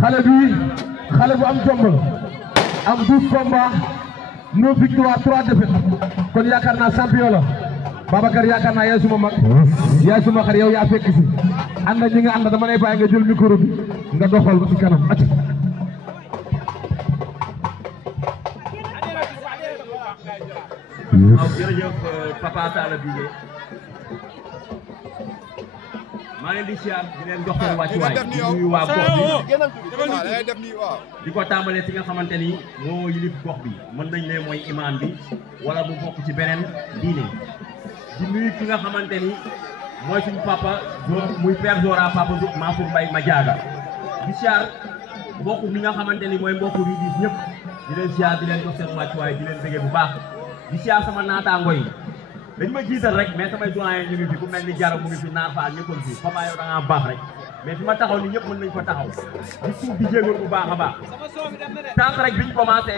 xale bu am jomb am 12 combats 9 victoires 3 défaites kon yaakaar naa champion la Babacar yaakaar naa yaay suma mag yaay suma xar yow yaa fekk si ànd ñi nga ànd dama lay bàyyi nga jël micro bi nga doxal ba ci kanam acca waaw jërëjëf Papa Talla Bigué maa ngi leen di siyaar di leen jox seen wàccuwaay di nuyu waa gox bi di ko tàmbalee si nga xamante ni moo yilif gox bi mën nañ ne mooy imaam bi wala mu bokk ci beneen diine di nuyu ki nga xamante ni mooy suñu papa muy père Zora papa Mansour Mbaye Madiaga di siyaar mbokk mi nga xamante ni mooy mbokk Ridis ñëpp di leen siyaar di leen jox seen wàccuwaay di leen bëggee bu baax di siyaar sama naataango yi dañ ma jiital rek mais samay doyen ñu ngi fi ku mel ni Jara mu ngi fi Naar Fall ñëppoon fi papa yow da ngaa baax rek mais fi ma taxaw ni ñëpp mën nañ fa taxaw di suuf di jéegoon bu baax a baax tant rek biñ commencé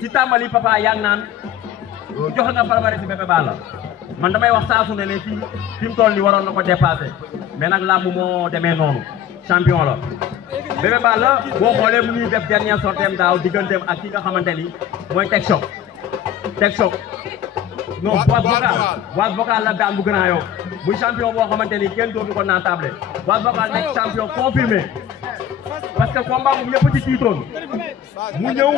ci tàmbali papa yaa ngi naan joxe nga palmarès ci Bébé Balla man damay wax saa su ne ne fii fi mu toll nii waroon na ko dépassé mais nag làmb moo demee noonu champion la Bébé Balla boo xoolee mu ngi def dernière sorteem daaw digganteem ak ki nga xamante ni mooy Tek Choc non boîte vocale la daan bu Grand Yoff muy champion boo xamante ni kenn dootu ko naan table boîte vocale nekk champion confirmé parce que combat moom ñëpp ci tiitoon mu ñëw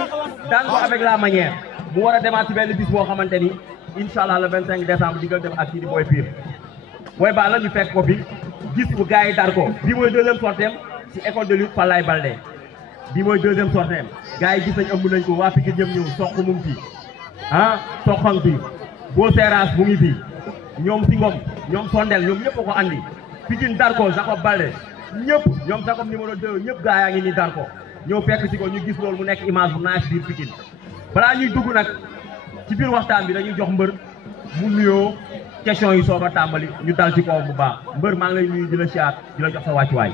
daan ko avec la manière mu war a demaat ci benn bis boo xamante ni incha allah le 25 décembre digganteem ak kii di Boy Pire Boy Balla ñu fekk ko fi gis bu gars yi dar ko bii mooy deuxième sorteem ci école de lutte Falaye Baldé bii mooy deuxième sorteem gars yi gis nañ ëmb nañ ko waa Pikine ñëpp ñëw soq mu ngi fi soxang bi boo seeraas mu ngi fi ñoom si ngom ñoom sondel ñoom ñëpp a ko andi Pikine dar ko Jacob Baldé ñëpp ñoom Jacob numéro 2 ñëpp gaa yaa ngi nii dar ko ñëw fekk si ko ñu gis loolu mu nekk image bu naaj biir Pikine balaa ñuy dugg nag ci biir waxtaan bi dañuy jox mbër mu nuyoo question yi soog a tàmbali ñu dal ci kawam bu baax mbër maa ngi lay nuyu di la siyaat di la jox sa wàccuwaay.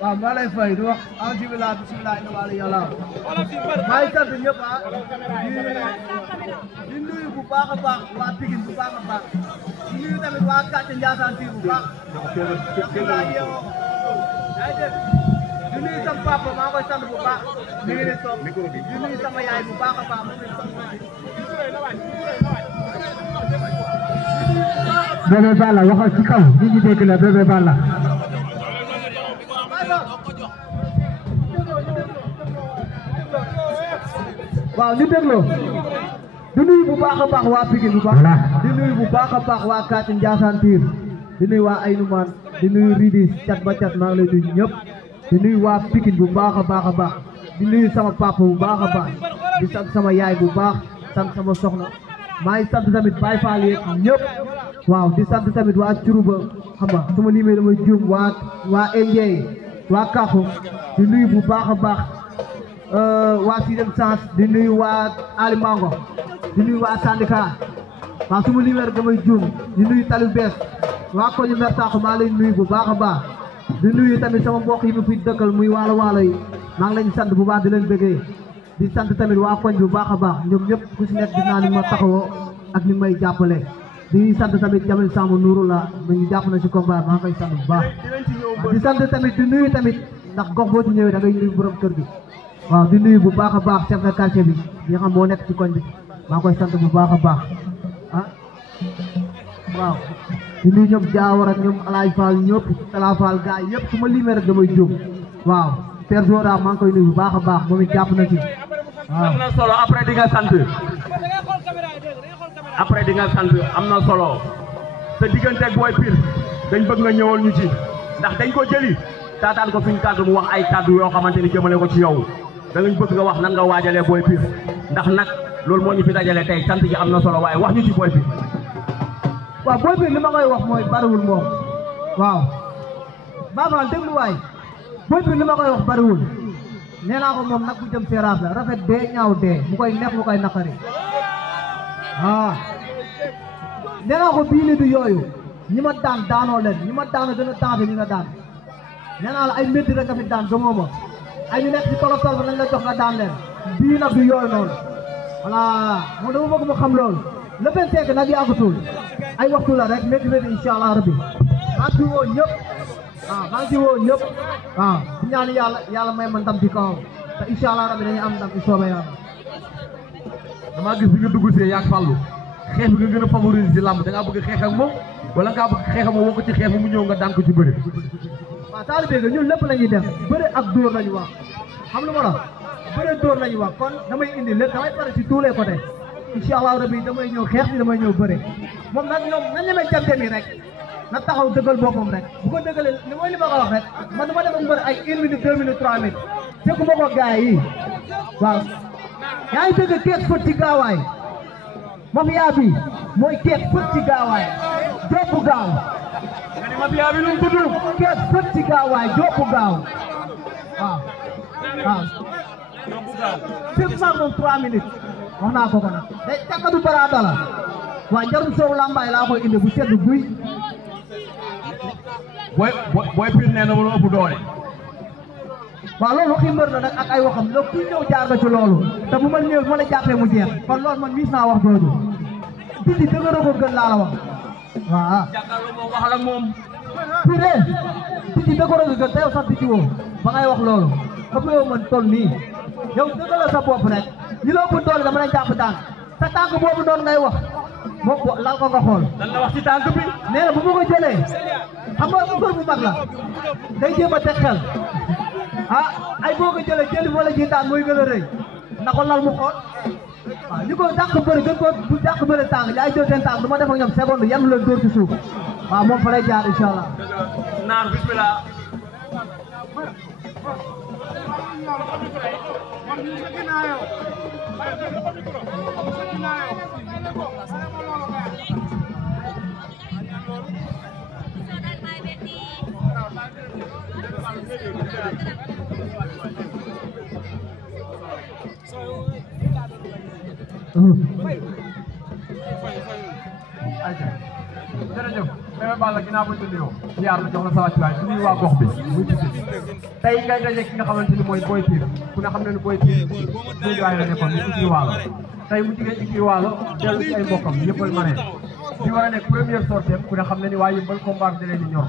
waaw maa lay fay di wax alhamdulilah bisimilah inna wala yàlla maa ngi sant ñëpp di nuyu bu baax a baax waa Pikine bu baax a baax di nuyu tamit waa Kàcce Ndiassane fii bu baax di nuyu sama papa maa koy sant bu baax mi ngi ni toog di nuyu sama yaay bu baax a baax Bébé Balla waxal ci kaw nit ñi dégg la Bébé Balla waaw ñu dégloo di nuyu bu baax a baax waa Pikine bu baax di nuyu bu baax a baax waa Kàcce Ndiassane Tyr di nuyu waa Aynoumane di nuyu Ridis cat ba cat maa ngi lay nuyu ñëpp di nuyu waa Pikine bu baax a baax a baax di nuyu sama papa bu baax a baax di sant sama yaay bu baax sant sama soxna maa ngi sant tamit Baye Fall yeeg ñëpp waaw di sant tamit waa Curuba xam nga su ma limee damay juum waa Endiaye waa Kaxu di nuyu bu baax a baax waa Sidem Sans di nuyu waa Ali Mango di nuyu waa Sandika waaw su ma limee rek damay juum di nuyu Tali Bees waa koñu Mersaxu maa lay nuyu bu baax a baax di nuyu tamit sama mbokk yi mu fi dëkkal muy waalo yi maa ngi leen di sant bu baax di leen bëggee di sant tamit waa koñ bu baax a baax ñoom ñëpp ku si nekk gis naa ni ma taxawoo ak ni may jàppale di sant tamit Jamil Samb Nourou la mu ngi jàpp na si combat maa ngi koy sant bu baax di sant tamit di nuyu tamit ndax gox boo ci ñëwee da ngay nuyu borom kër gi waaw di nuyu bu baax a baax chef de quartier bi nga xam moo nekk ci koñ bi maa ngi koy sant bu baax a baax waaw di nuyu ñoom Diawar ak ñoom Alaay Fall ñëpp Tala Fall gars yi yëpp su ma limee rek damay jóg waaw Père Zora maa ngi koy nuyu bu baax a baax moom it jàpp na ci waaw. am na solo après di nga sant après di nga sant am na solo sa diggante ak Boy Pire dañ bëgg nga ñëwoon ñu ci ndax dañ ko jëli taataan ko suñ kàddu mu wax ay kàddu yoo xamante ni jëmale ko ci yow da ngañ bëgg nga wax nan nga waajalee Boy Pire ndax nag loolu moo ñu fi dajale tey sant gi am na solo waaye wax ñu ci Boy Pire. waaw Boy Pire li ma koy wax mooy bariwul moom waaw Bamal déglu waay Boy Pire li ma koy wax bariwul nee naa ko moom nag bu jëm seeraaf la rafet dee ñaaw dee mu koy neex mu koy naqari nee naa ko bii ni du yooyu ñi ma daan daanoo leen ñi ma daan gën a taafe ñi nga daan nee naa la ay métti rek nga fi daan gëmoo ma ay ñu nekk ci tolof tolof nañ la jox nga daan leen bii nag du yooyu noonu voilà moom dama bëgg mu xam loolu le 25 nag yàggatul ay waxtu la rek métti métti incha allah rabbi maa ngi woo ñëpp maa ngi ci woo ñëpp di ñaan yàlla may ma ndam ci kawam te incha allah rabbi dañuy am ndam ci soobee yàlla. damaa gis bi nga dugg see yaag Fallou xeex bi nga gën a favoriser ci làmb da ngaa bëgg xeex ak moom wala ngaa bëgg xeex ak moom woo ko ci xeex mu ñëw nga daan ko ci bëri. waaw taalibe ga ñun lépp la ñuy def bëri ak dóor lañu wax xam lu ma la bëri dóor lañu wax kon damay indi lépp damay pare ci tous les côtés incha allah rabbi damay ñëw xeex bi damay ñëw bëri moom nag ñoom nañ ñemee jante mi rek na taxaw dëggal boppam rek bu ko dëggalee li mooy li ma ko wax rek man dama def ak mbër ay 1 minute 2 minutes 3 minutes fekku ma ko gars yi waaw yaa ngi dëgg keek fët ci gaawaay mafia bi mooy keek fët ci gaawaay joppu gaaw nga ni mafia bi lu mu tudd keek fët ci gaawaay joppu gaaw waaw fekk maa moom 3 minutes wax naa ko nag day càkkatu baraada la waaw njarum soow lambaay laa koy indi bu sedd guy booy Pire nee na ma ëpp doole. waaw loolu waxi mbër la nag ak ay waxam loolu kuy ñëw jaar nga ci loolu te bu ma ñëw ma la jàppee mu jeex kon loolu man miis naa wax jooju Titi dëgg ko gën laa la wax waaw. jàkkaarloo moom waxal ak moom. Pire Titi dëgg ko gën te yow sax Titi woo ba ngay wax loolu ëpp yow man toll nii yow dëggalal sa bopp rek ñi la ëpp doole dama lay jàpp tànk sa tànk boobu doon ngay wax moom lal ko nga xool. lan la wax ci tànk bi. nee na bu ma ko jëlee xam nga mbër bu mag la day jéem a teg xel ay boo ko jëlee jëli wala jiitaan mooy gën a rëy na ko lal mu xool waaw li ko dàq bëri gën ko bu dàq bëri tànk yaay jël seen tànk du ma def ak ñoom seconde yan leen dóor ci suuf waaw moom fa lay jaar incha allah. naar bismillah. jërëjëf Bébé Balla ginnaaw bañ ko nuyoo ziar la jox la sa wàccuwaay di nuyu waa gox bi muy Titi tey ngay daje ki nga xamante ni mooy Boy Pire ku ne xam ne ni Boy Pire suñu waay la nekkoon ni Ikri Waalo tey mu jigee Ikri Waalo dellu ci ay mbokkam yëppal maree di war a nekk première sortie ku ne xam ne ni waa Yëmbal combat bi da leen di ñor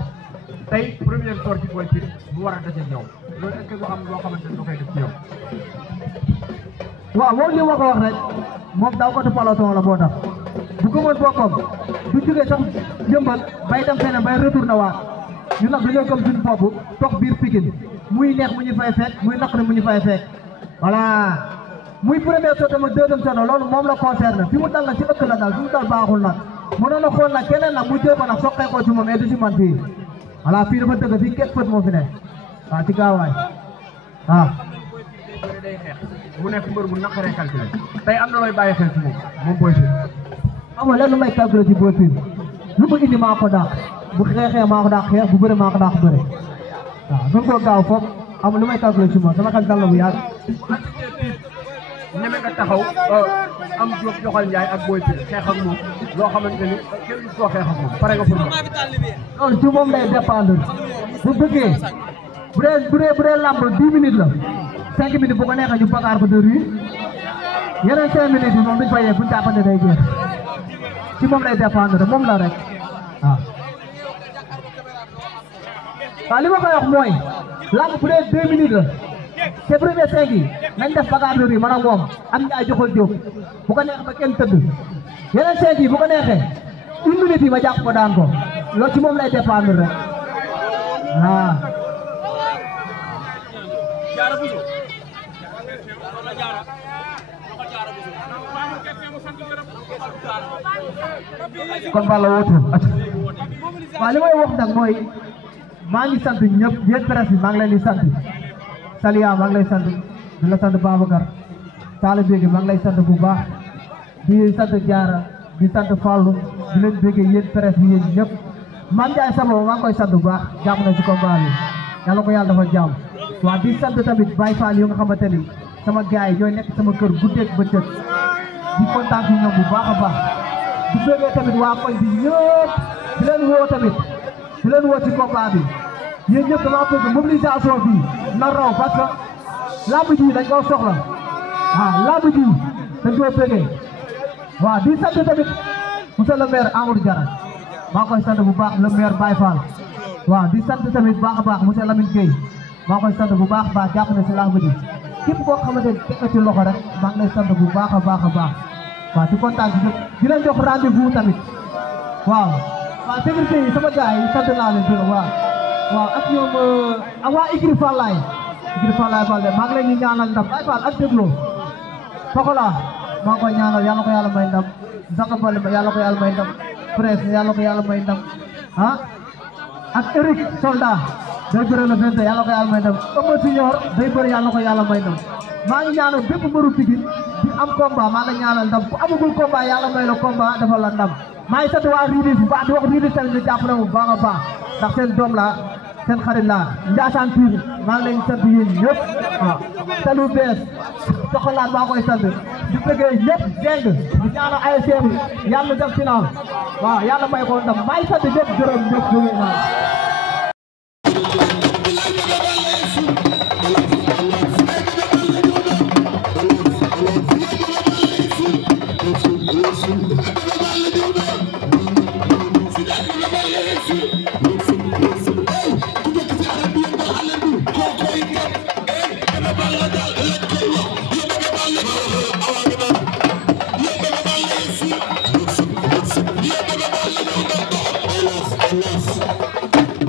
tey première sortie Boy Pire bu war a daje ñëw loolu est-ce que du am loo xamante ni da koy def ci yow. waaw moom li ma ko wax rek moom daw ko peloton la moo tax bu ko mën boppam du jógee sax Yëmbal bay dem feneen bay retourné waat ñu nag dañoo gëm suñu bopp toog biir Pikine muy neex mu ñu fay fekk muy naqari mu ñu fay fekk voilà muy première sortie ma deuxième sortie loolu moom la concerne fi mu dal nag ci ëkk la dal fi mu dal baaxul nag mënoon na xool nag keneen nag mu jël ko nag soqee ko ci moom mais du si man fii voilà fii dafa dëgg fii képp fët moo fi ne waaw ci gaawaay waaw. mu nekk mbër bu naqaree calculé tey am na looy bàyyi xel ci moom Boy Pire. xam nga lenn lu may calculé ci Boy Pire lu mu indi maa ko daax bu xeexee maa ko daax xeex bu bëre maa ko daax bëre waaw gën koo gaaw foofu xam lu may calculé ci moom sama xel dal la bu yàgg. ñeme nga taxaw am Diop joxal Ndiaye ak Boy Pire xeex ak moom loo xamante ni kenn du soo xeex ak moom pare nga pour moom. loolu ci moom lay dépendre bu bëggee bu dee làmb 10 minutes la 5 minutes bu ko neexee ñu bagaar ko de rue yeneen 5 minutes yi moom duñ fa yegg buñ jàppante day jeex ci moom lay dépendre moom la rek waaw. waaw li ma koy wax mooy làmb bu dee 2 minutes la te premier 5 yi nañ def bagaar de rue man ak moom am Ndiaye joxal Diop bu ko neex ba kenn tëdd yeneen 5 yi bu ko neexee 1 minute yi ma jàpp ko daan ko loolu ci moom lay dépendre rek waaw. kon Balla woote waaw li may wax nag mooy maa ngi sant ñëpp yéen presse bi maa ngi leen di sant Saliya maa ngi lay sant di la sant Babacar Talla Bégué maa ngi lay sant bu baax di sant Diarra di sant Fallou di leen béggee yéen presse bi yéen ñëpp Mame Ndiaye sama maa ngi koy sant bu baax jàpp na ci combat bi yàlla ko yàlla dafa jàmm waaw di sant tamit Baye Fall yu nga xamante ni sama gars yi ñooy nekk sama kër guddeeg bëccëg di kontaan ci ñoom bu baax a baax di béggee tamit waa koñ bi ñëpp di leen woo tamit di leen woo ci combat bi yéen ñëpp dama bëgg mobilisation bi na raw parce que lamb ji dañ koo soxla waaw lamb ji dañ koo bëggee waaw di sant tamit monsieur le maire Amadou Diarra maa koy sant bu baax le maire Baye Fall waaw di sant tamit baax a baax monsieur Lamine Gueye maa koy sant bu baax a baax jàpp na si lamb ji képp koo xamante ne teg nga ci loxo rek maa ngi lay sant bu baax a baax a baax waaw di kontaan di leen jox rendez-vous tamit waaw sécurité yi sama gars yi sant naa leen dëgg waaw ak ñoom waa Igri Fallaye Fallaye maa ngi leen di ñaanal ndam Baye Fall ak dégloo Pokola maa ngi koy ñaanal yàlla ko yàlla may ndam Zaka Bale yàlla ko yàlla may ndam Presse yàlla ko yàlla may ndam ak Eric Soldat day bëre le 20 yàlla ko yàlla may ndam Eumeu Senior day bëre yàlla ko yàlla may ndam maa ngi ñaanal bépp mbëru Pikine di am combat maa ngi ñaanal ndam ku amagul combat yàlla may la combat dafa la ndam maa ngi sant waa Ridis bu baax di wax Ridis tamit ñu jàppale bu baax a baax ndax seen doom la seen xarit la Ndiassane Tour maa ngi leen sant yéen ñëpp waaw te lu bees soxalaat maa koy sant di bëggee ñëpp dégg di ñaanal ASC bi yàlla def final waaw yàlla may ko ndam maa ngi sant ñëpp gërëm ñëpp jóge naa Yes.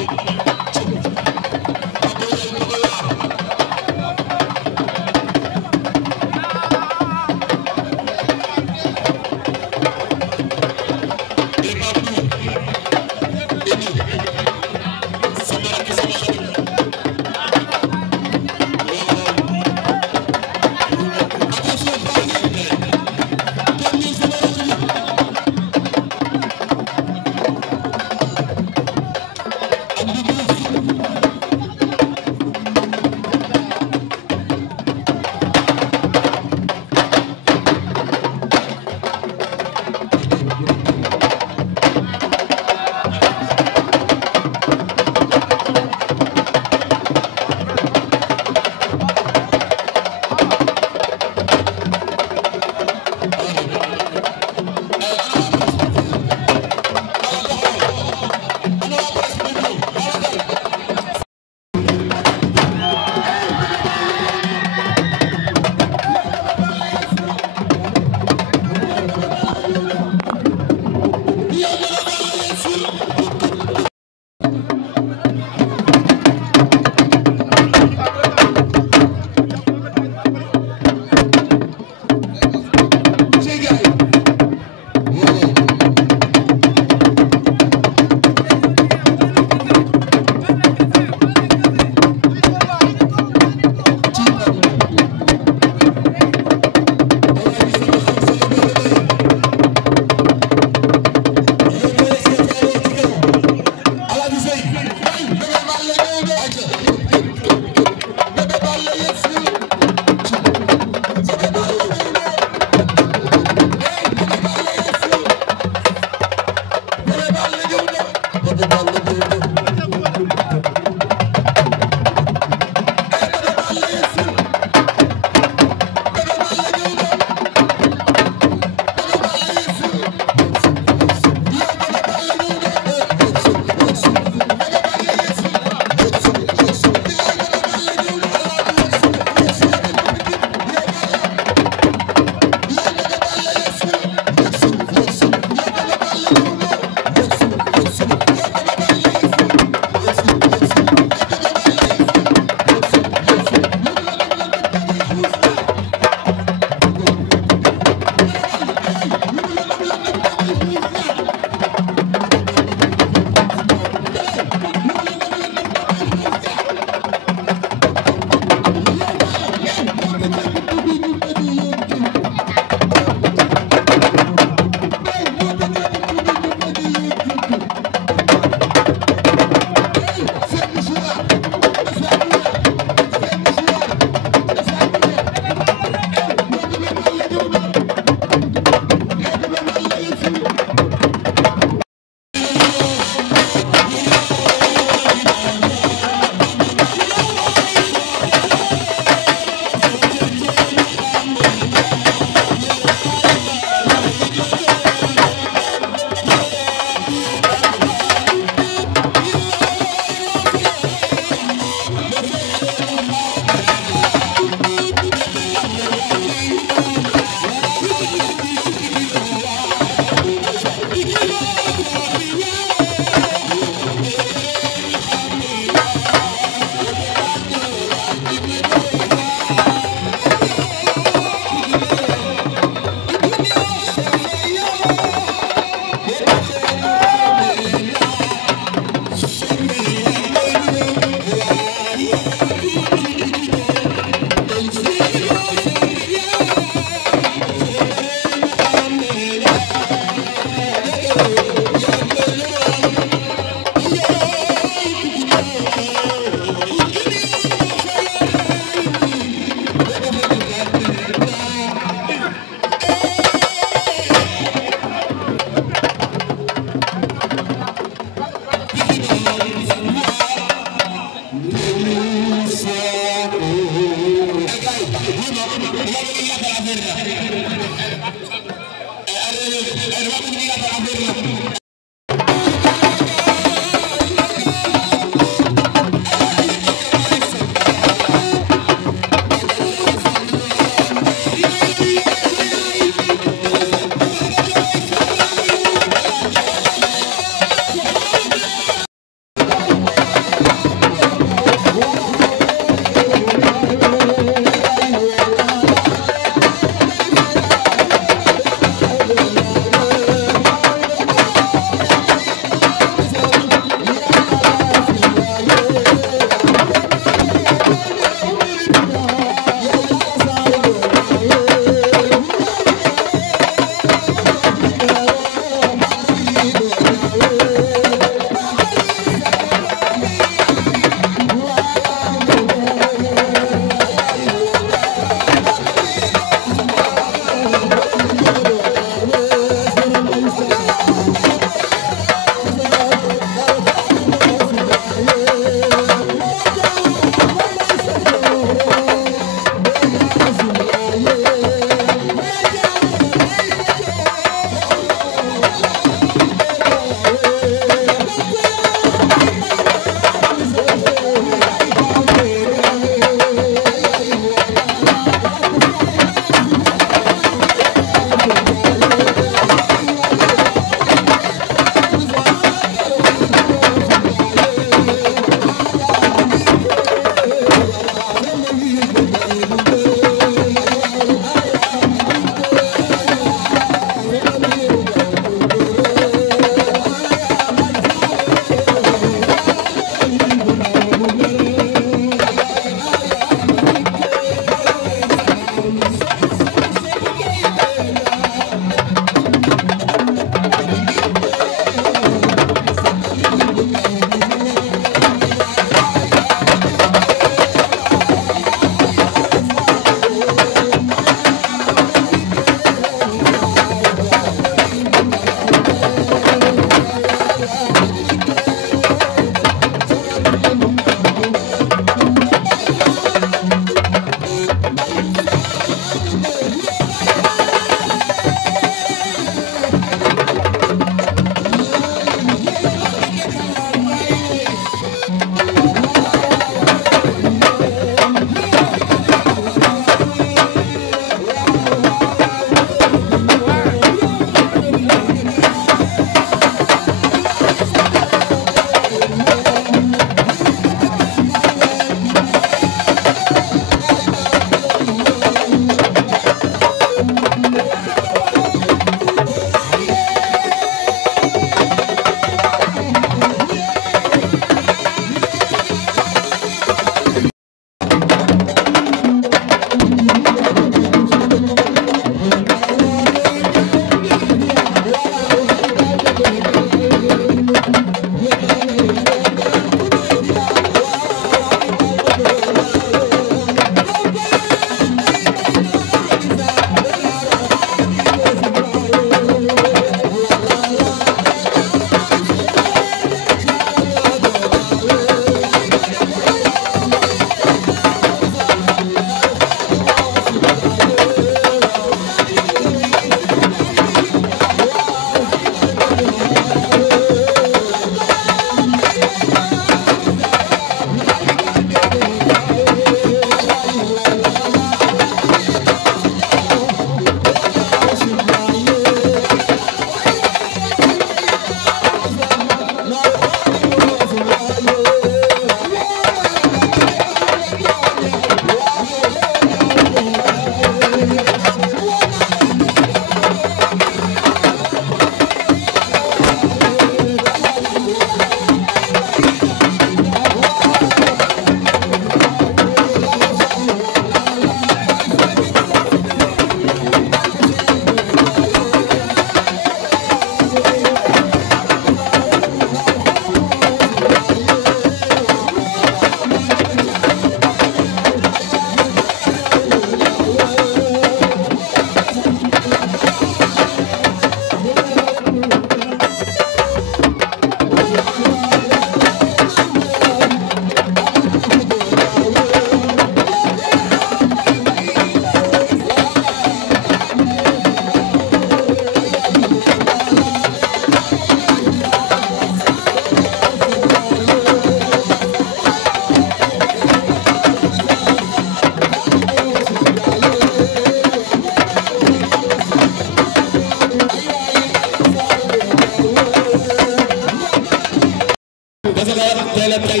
la tey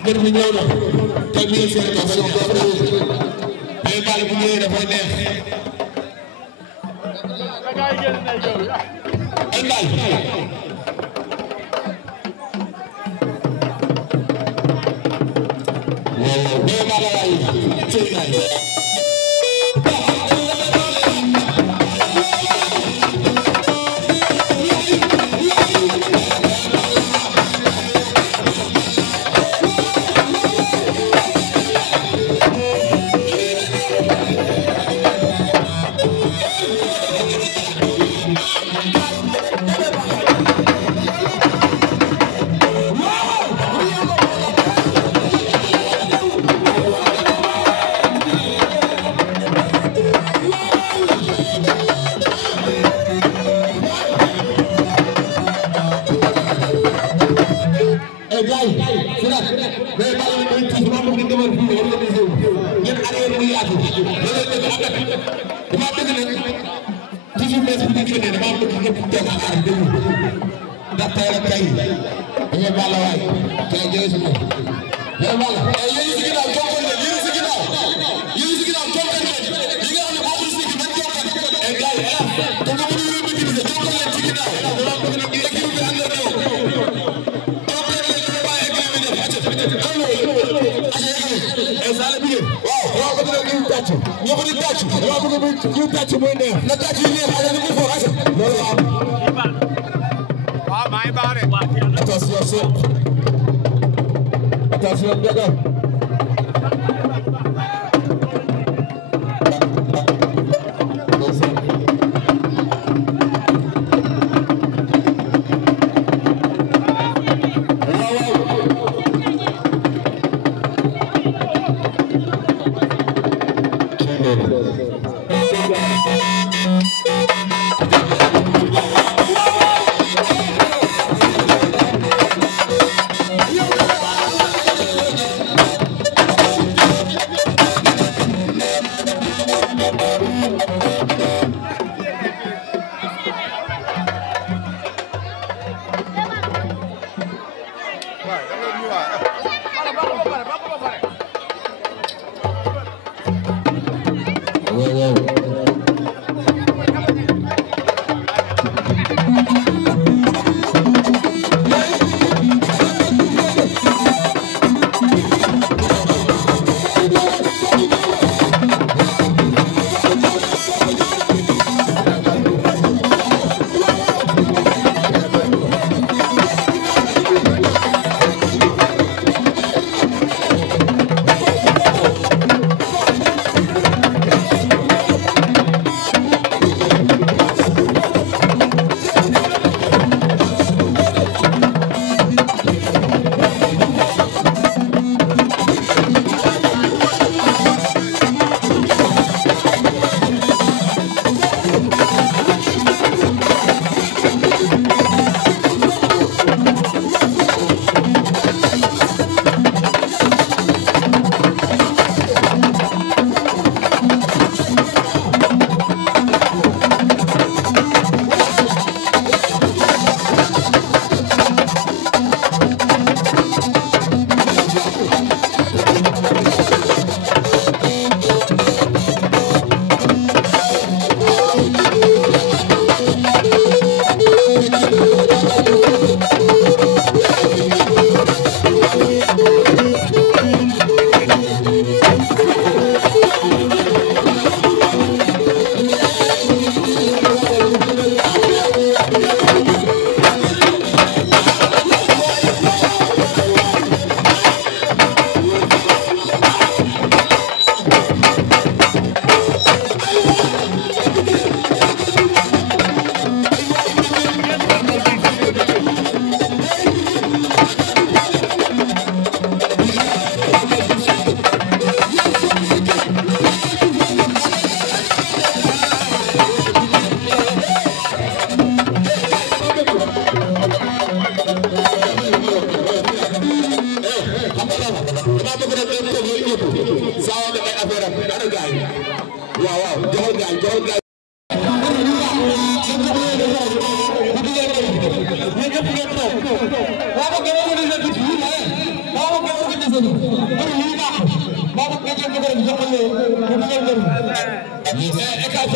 mbir mi ñëw na tey bi yëg seen kaw mais Balla bu ñëwee dafay neex ay Balla waaw mais Balla waay cëy naay Attention, Diaga.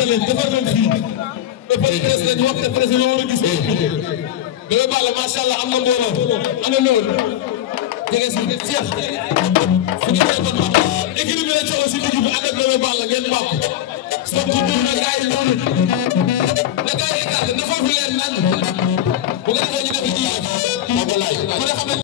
leen defar leen fii ba pare presse lañu wax te presse la war a gis Bébé Balla macha Allah am na mbooloo ana loolu jege si Cheikh fu ñu nekkoon ba équipe bi la jox si digg bi ànd ak Bébé Balla ngeen bokk stop ci tour na gars yi noonu na gars yi écarté na foofu leer nan bu ko defee ñu def ci wallaay ku ne xam ne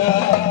Yeah.